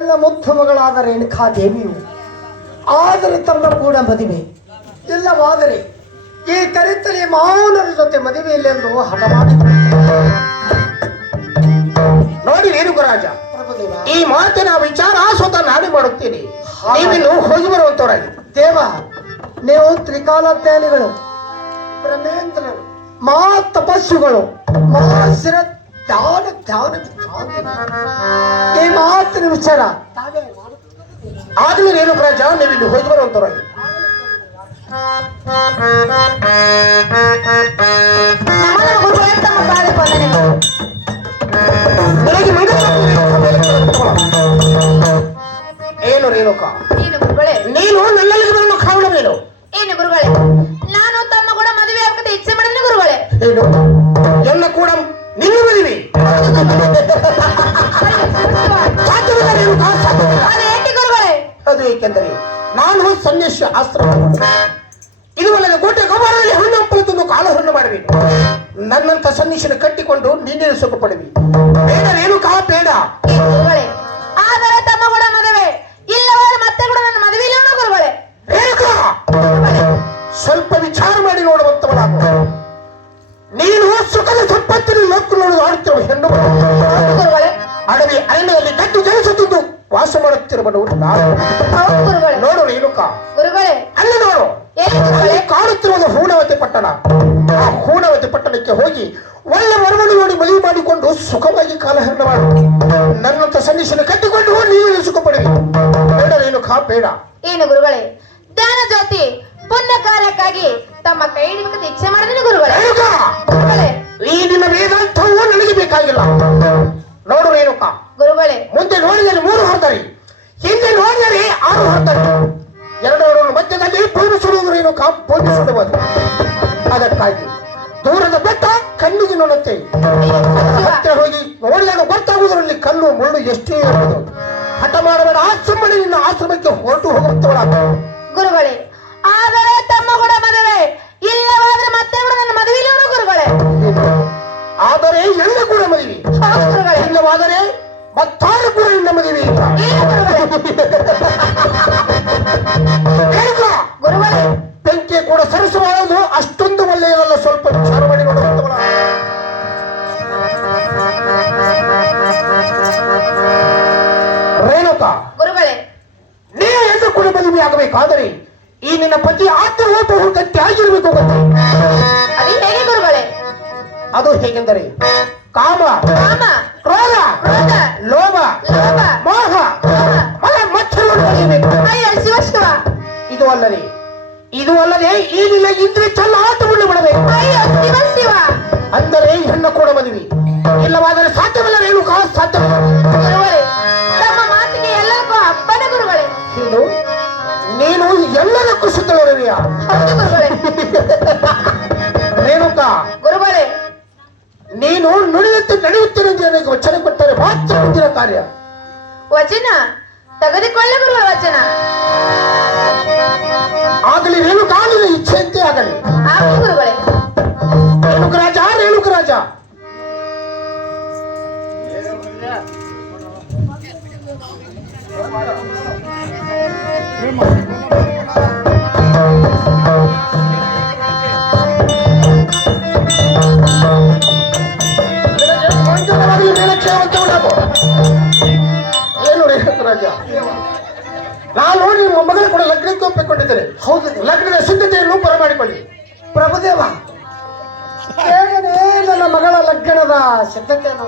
ಮುದ್ದು ಮಗಳಾದ ರೇಣುಕಾ ದೇವಿಯು. ಆದರೆ ತಮ್ಮ ಕೂಡ ಮದುವೆ. ಇಲ್ಲವಾದರೆ ಈ ಕರಿತಲಿ ಮಾವನರ ಜೊತೆ ಮದುವೆಯಲ್ಲೆಂದು ಹಠ ಮಾಡಿ ನೋಡಿ ರೇಣುಕರಾಜ ಈ ಮಾತಿನ ವಿಚಾರ ಸ್ವತಃ ನಾನೇ ಮಾಡುತ್ತೇನೆ. ನೀವಿನ್ನು ಹೋಗಿ ಬರುವಂತವರಾಗಿ. ದೇವ ನೀವು ತ್ರಿಕಾಲಜ್ಞಾನಿಗಳು ಬ್ರಹ್ಮೇಂದ್ರರು ಮಾ ತಪಸ್ಸುಗಳು ಮಾ ಧ್ಯಾನ ಧ್ಯಾನ ಈ ಮಾತಿನ ವಿಚಾರ ತಾವೇ ಮಾಡುತ್ತೀರಿ. ಆಗಲೇ ರೇಣುಕರಾಜ ನೀವಿನ್ನು ಹೋಗಿ ಬರುವಂತವರಾಗಿ ನಮ್ಮನ್ನ ಗುರುಗಳೇ ತಮ್ಮ ಪಾದಕ್ಕೆ ವಂದನೆಗಳು. ಬೆಳಗ್ಗೆ ಮಂಗಳವಾರ ಏನು ರೇಣುಕ? ಏನು ಗುರುಗಳೇ? ನೀನು ನನ್ನಲ್ಲಿ ಬರಲು ಕಾರಣವೇನು ಏನು? ಗುರುಗಳೇ? ನಾನು ತಮ್ಮ ಕೂಡ ಮದುವೆ ಆಗಕ್ಕೆ ಇಚ್ಛೆ ಮಾಡಿದ್ನಿ ಗುರುಗಳೇ. ಏನು? ಎಲ್ಲ ಕೂಡ ಅದು ಏಕೆಂದರೆ ನಾನು ಸನ್ಯಾಸ ಆಸ್ತ್ರ ಇದು ಅಲ್ಲದೆ ಕೋಟೆ ಗೋಮಾರದಲ್ಲಿ ಹಣ್ಣು ಹಂಪಲು ತಂದು ಕಾಲಹರಣ ಮಾಡಬೇಕು ನನ್ನಂತ ಸನ್ನಿಶನ ಕಟ್ಟಿಕೊಂಡು ನೀನೇನು ಸುಖ ಪಡವಿ? ಬೇಡ ಬೇಡ. ಏನು ಗುರುಗಳೇ ಆದರೆ ತಮ್ಮ ಕೂಡ ಮದುವೆ. ಇಲ್ಲವಾದ ಮತ್ತೆ ಕೂಡ ನನ್ನ ಮದುವೆ ಇಲ್ಲ ಗುರುಗಳೇ ಸ್ವಲ್ಪ ವಿಚಾರ ಮಾಡಿ ನೋಡುವಂತವಳಾಗ. ಸುಖದ ಸಂಪತ್ತಿನ ಲೋಕ ನೋಡು ಆಡುತ್ತಿರುವ ಹೆಣ್ಣು ಅಡವಿ ಅರಣ್ಯದಲ್ಲಿ ಕಟ್ಟು ಜನಿಸುತ್ತಿದ್ದು ವಾಸ ಗುರುಗಳೇ. ನೋಡು ರೇಣುಕಾ ಅಲ್ಲಿ ನೋಡು. ಕಾಣುತ್ತಿರುವುದು ಹೂಣವತಿ ಪಟ್ಟಣ. ಆ ಹೂಣವತಿ ಪಟ್ಟಣಕ್ಕೆ ಹೋಗಿ ಒಳ್ಳೆ ಮರವಣಿ ನೋಡಿ ಮದುವೆ ಮಾಡಿಕೊಂಡು ಸುಖವಾಗಿ ಕಾಲಹರಣ ಮಾಡು. ನನ್ನಂತ ಸನ್ನಿಶನ ಕಟ್ಟಿಕೊಂಡು ನೀನು ಸುಖ ಪಡೆದು. ಬೇಡ ರೇಣುಕಾ ಬೇಡ. ಏನು ಗುರುಗಳೇ? ಜ್ಞಾನ ಜ್ಯೋತಿ ಪುಣ್ಯ ಕಾರ್ಯಕ್ಕಾಗಿ ತಮ್ಮ ಕೈ ಹಿಡಿಬೇಕಂತ ಇಚ್ಛೆ ಮಾಡಿದ್ರೆ ಗುರುಗಳೇ. ಗುರುಗಳೇ ಈ ನಿನ್ನ ವೇದಾಂತವೂ ನನಗೆ ಬೇಕಾಗಿಲ್ಲ. ನೋಡು ರೇಣುಕಾ. ಗುರುಗಳೇ. ಮುಂದೆ ನೋಡಿದರೆ ಮೂರು ಹೊರತರಿ ಹಿಂದೆ ನೋಡಿದರೆ ಆರು ಹೊರತರಿ ಎರಡರ ಮಧ್ಯದಲ್ಲಿ ಭೂಮಿ ಸುಡುವುದು ರೇಣುಕಾ ಭೂಮಿ ಸುಡುವುದು ಅದಕ್ಕಾಗಿ ದೂರದ ಬೆಟ್ಟ ಕಣ್ಣಿಗೆ ನೋಡುತ್ತೆ. ಹತ್ತಿರ ಹೋಗಿ ನೋಡಿದಾಗ ಗೊತ್ತಾಗುವುದರಲ್ಲಿ ಕಲ್ಲು ಮುಳ್ಳು ಎಷ್ಟೇ ಇರುವುದು ಹಠ ಮಾಡಬೇಡ ಆ ಸುಮ್ಮನೆ ನಿನ್ನ ಆಶ್ರಮಕ್ಕೆ ಹೊರಟು ಹೋಗುತ್ತವಳ ಗುರುಗಳೇ ಆದರೆ ತಮ್ಮ ಕೂಡ ಮದುವೆ ಎಲ್ಲ ಕೂಡ ಮದುವೆ ಶಾಸ್ತ್ರಗಳ ಇಲ್ಲವಾದರೆ ಮತ್ತಾರು ಕೂಡ ಮದುವೆ ಇಲ್ಲ ಗುರುಗಳೇ ಬೆಂಕಿ ಕೂಡ ಸರಸು ಅಷ್ಟೊಂದು ಒಳ್ಳೆಯದಲ್ಲ ಸ್ವಲ್ಪ ವಿಚಾರ ಮಾಡಿ ನೋಡುವಂತವಳ ರೇಣುಕಾ ಗುರುಗಳೇ. ನೀ ಎಂದು ಕೂಡ ಮದುವೆ ಆಗಬೇಕಾದರೆ ಈ ನಿನ್ನ ಪತಿ ಆತ್ಮ ಹೋಗುವ ಗಟ್ಟಿ ಆಗಿರ್ಬೇಕು ಗೊತ್ತೆ ಅದು ಹೇಗೆಂದರೆ ಕಾಮ ಕಾಮ ಕ್ರೋಧ ಕ್ರೋಧ ಲೋಭ ಲೋಭ ಮೋಹ ಮೋಹ, ಮಲ ಮಚ್ಚರವನ್ನು ಕಲಿಯಬೇಕು ಅಯ್ಯೋ ಶಿವ ಶಿವ ಇದು ಅಲ್ಲದೆ ಇದು ಅಲ್ಲದೆ ಈ ದಿನ ಇದ್ರೆ ಚಲ್ಲ ಆಟವನ್ನು ಬಿಡಬೇಕು ಶಿವ ಶಿವ ಅಂದರೆ ಹೆಣ್ಣು ಕೂಡ ಮದುವೆ. ಇಲ್ಲವಾದರೆ ಸಾಧ್ಯವಿಲ್ಲ ರೇಣುಕಾ ಸಾಧ್ಯವಿಲ್ಲ. ತಮ್ಮ ಮಾತಿಗೆ ಎಲ್ಲರಿಗೂ ಗುರುಗಳೇ. ನೀನು ನೀನು ಎಲ್ಲದಕ್ಕೂ ರೇಣುಕಾ ನೀನು ನುಡಿದಂತೆ ನಡೆಯುತ್ತಿರುವುದೇ ನನಗೆ ವಚನ ಕೊಟ್ಟರೆ ಮಾತ್ರ ಮುಂದಿನ ಕಾರ್ಯ. ವಚನ? ತೆಗೆದುಕೊಳ್ಳ ಬರುವ ವಚನ. ಆಗಲಿ ರೇಣುಕಾ ನಿನ್ನ ಇಚ್ಛೆಯಂತೆ ಆಗಲಿ. ರೇಣುಕ ರಾಜ ರೇಣುಕ ರಾಜ. Thank ಮಂಜುಳವಾಗಲಿ ಮೇಲಕ್ಕೆ ಹೋಗುವಂತವನಾಗು. ಏನು ರೇಣುಕರಾಜ ನಾನು ನಿಮ್ಮ ಮಗಳ ಕೂಡ ಲಗ್ನಕ್ಕೆ ಒಪ್ಪಿಕೊಂಡಿದ್ದೇನೆ. ಹೌದು. ಲಗ್ನದ ಸಿದ್ಧತೆಯನ್ನು ಬರಮಾಡಿಕೊಳ್ಳಿ ಪ್ರಭುದೇವ ಬೇಗನೆ ನನ್ನ ಮಗಳ ಲಗ್ನದ ಸಿದ್ಧತೆಯನ್ನು